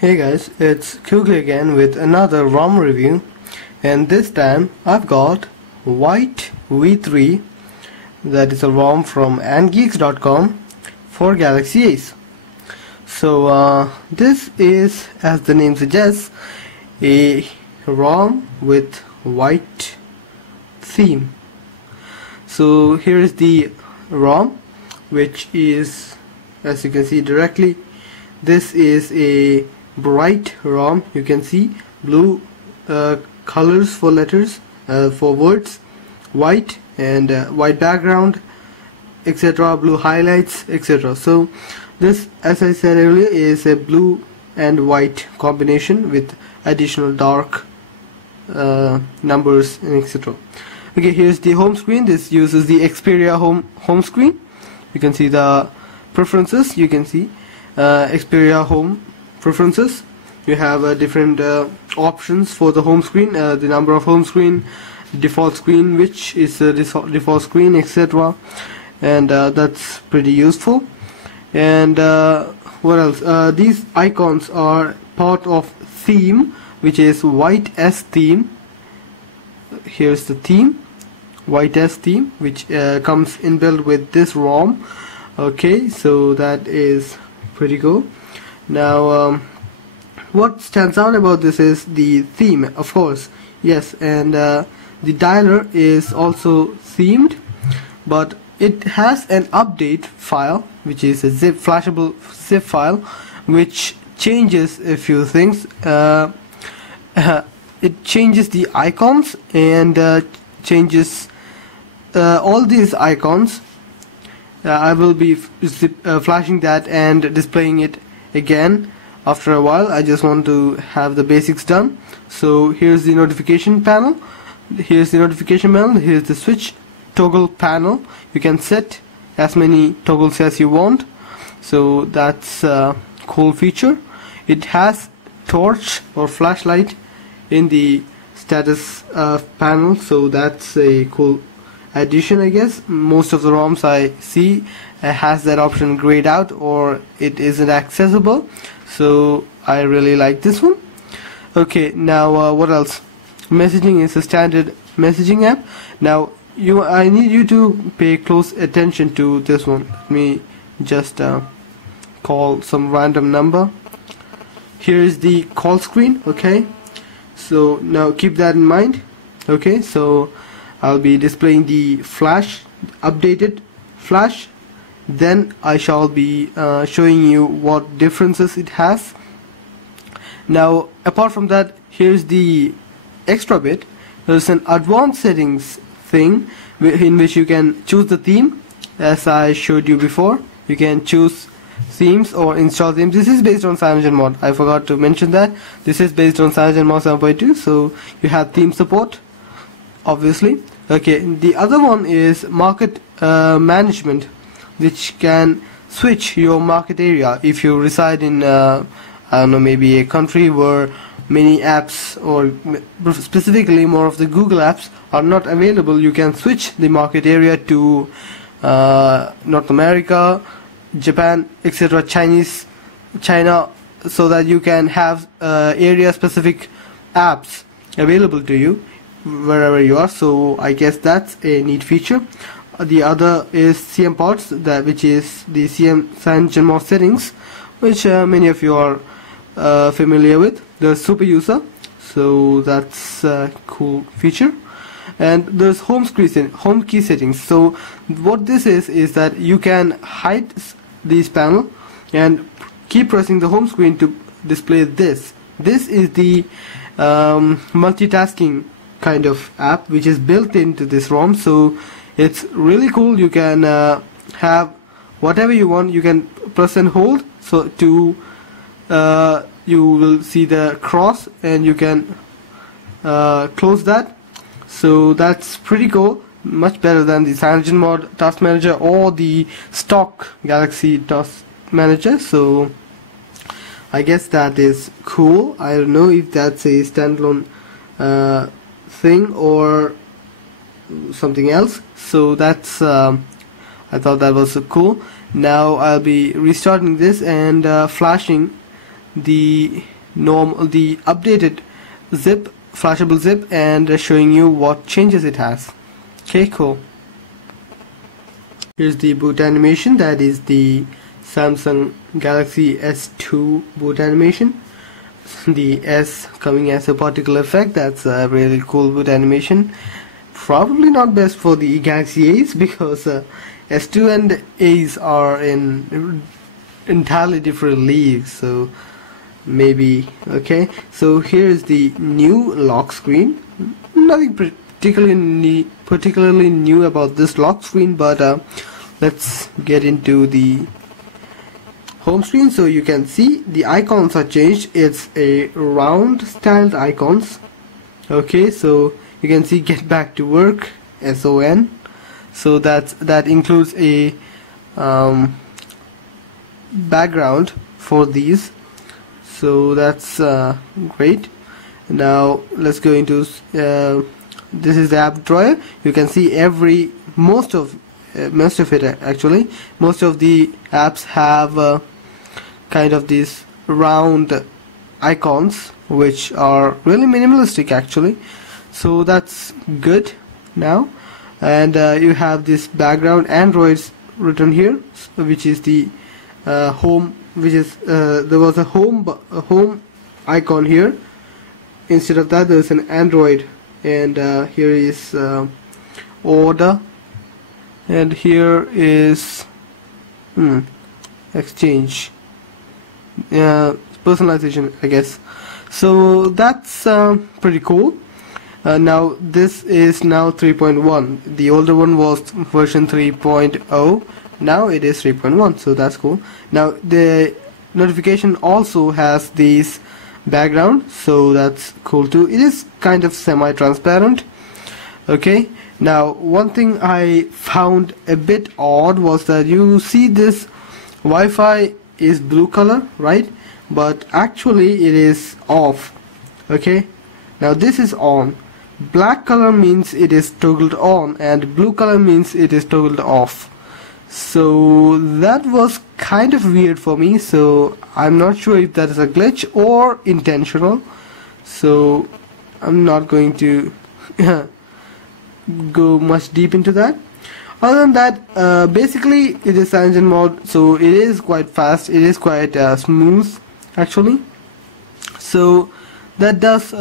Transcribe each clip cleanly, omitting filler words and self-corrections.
Hey guys, it's Kugli again with another ROM review, and this time I've got White v3, that is a ROM from andgeeks.com for Galaxy Ace. So this is, as the name suggests, a ROM with white theme. So here is the ROM, which is, as you can see directly, this is a bright ROM. You can see blue colors for letters, for words, white and white background, etc., blue highlights, etc. So this, as I said earlier, is a blue and white combination with additional dark numbers and etc. Okay, here's the home screen. This uses the Xperia home screen. You can see the preferences. You can see Xperia home preferences. You have different options for the home screen, the number of home screen, default screen, which is the default screen, etc. And that's pretty useful. And what else? These icons are part of theme, which is white S theme. Here's the theme, white S theme, which comes inbuilt with this ROM. Okay, so that is pretty cool. Now what stands out about this is the theme, of course, yes, and the dialer is also themed, but it has an update file, which is a flashable zip file, which changes a few things. It changes the icons and changes all these icons. I will be flashing that and displaying it again after a while. I just want to have the basics done. So here's the notification panel. Here's the switch toggle panel. You can set as many toggles as you want. So that's a cool feature. It has torch or flashlight in the status panel, so that's a cool addition, I guess. Most of the ROMs I see has that option grayed out or it isn't accessible, so I really like this one. Okay, now what else? Messaging is a standard messaging app. Now I need you to pay close attention to this one. Let me just call some random number. Here is the call screen. Okay, so now keep that in mind. Okay, so I'll be displaying the flash, updated flash, then I shall be showing you what differences it has. Now apart from that, here's the extra bit. There's an advanced settings thing in which you can choose the theme, as I showed you before. You can choose themes or install themes. This is based on CyanogenMod. I forgot to mention that. This is based on CyanogenMod 7.2, so you have theme support, obviously. Okay, the other one is market management, which can switch your market area if you reside in I don't know, maybe a country where many apps, or specifically more of the Google apps, are not available. You can switch the market area to North America, Japan, etc., China, so that you can have area specific apps available to you wherever you are. So I guess that's a neat feature. The other is CM parts, which is the CyanogenMod settings, which many of you are familiar with. The super user, so that's a cool feature. And there's home key settings. So what this is that you can hide this panel and keep pressing the home screen to display this. This is the multitasking kind of app which is built into this ROM, so it's really cool. You can have whatever you want. You can press and hold, so to you will see the cross, and you can close that. So that's pretty cool, much better than the CyanogenMod Task Manager or the stock Galaxy Task Manager. So I guess that is cool. I don't know if that's a standalone thing or something else. So that's I thought that was cool. Now I'll be restarting this and flashing the updated zip, flashable zip, and showing you what changes it has. Okay, cool. Here's the boot animation. That is the Samsung Galaxy S2 boot animation. The S coming as a particle effect. That's a really cool boot animation. Probably not best for the Galaxy Ace, because S2 and Ace are in entirely different leagues, so maybe. Okay, so here's the new lock screen. Nothing particularly new about this lock screen, but let's get into the home screen. So you can see the icons are changed. It's a round styled icons. Okay, so you can see get back to work, SON. So that includes a background for these, so that's great. Now let's go into this is the app drawer. You can see most of it actually. Most of the apps have kind of these round icons, which are really minimalistic actually, so that's good now. And you have this background Androids written here, which is the home, which is there was a home icon here. Instead of that, there's an Android, and here is order, and here is exchange, personalization, I guess. So that's pretty cool. Now this is now 3.1. The older one was version 3.0. Now it is 3.1, so that's cool. Now the notification also has these background, so that's cool too. It is kind of semi-transparent. Okay, now one thing I found a bit odd was that you see this Wi-Fi is blue color, right? But actually it is off. Okay, now this is on. Black color means it is toggled on, and blue color means it is toggled off. So that was kind of weird for me, so I'm not sure if that is a glitch or intentional, so I'm not going to go much deep into that. Other than that, basically it is CyanogenMod mode, so it is quite fast, it is quite smooth actually, so that does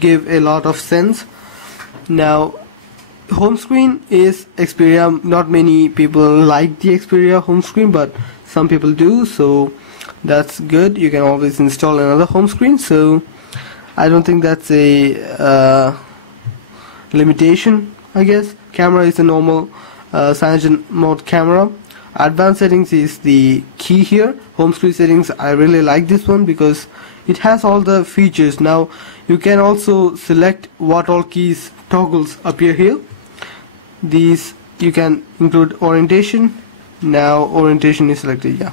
give a lot of sense. Now home screen is Xperia. Not many people like the Xperia home screen, but some people do, so that's good. You can always install another home screen, so I don't think that's a limitation, I guess. Camera is a normal Cyanogen mode camera. Advanced settings is the key here. Home screen settings, I really like this one because it has all the features. Now you can also select what all keys toggles appear here. These you can include orientation. Now orientation is selected. Yeah,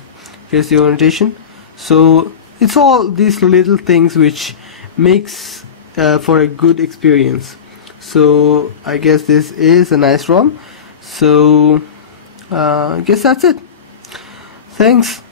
here's the orientation. So it's all these little things which makes for a good experience. So I guess this is a nice ROM. So I guess that's it. Thanks.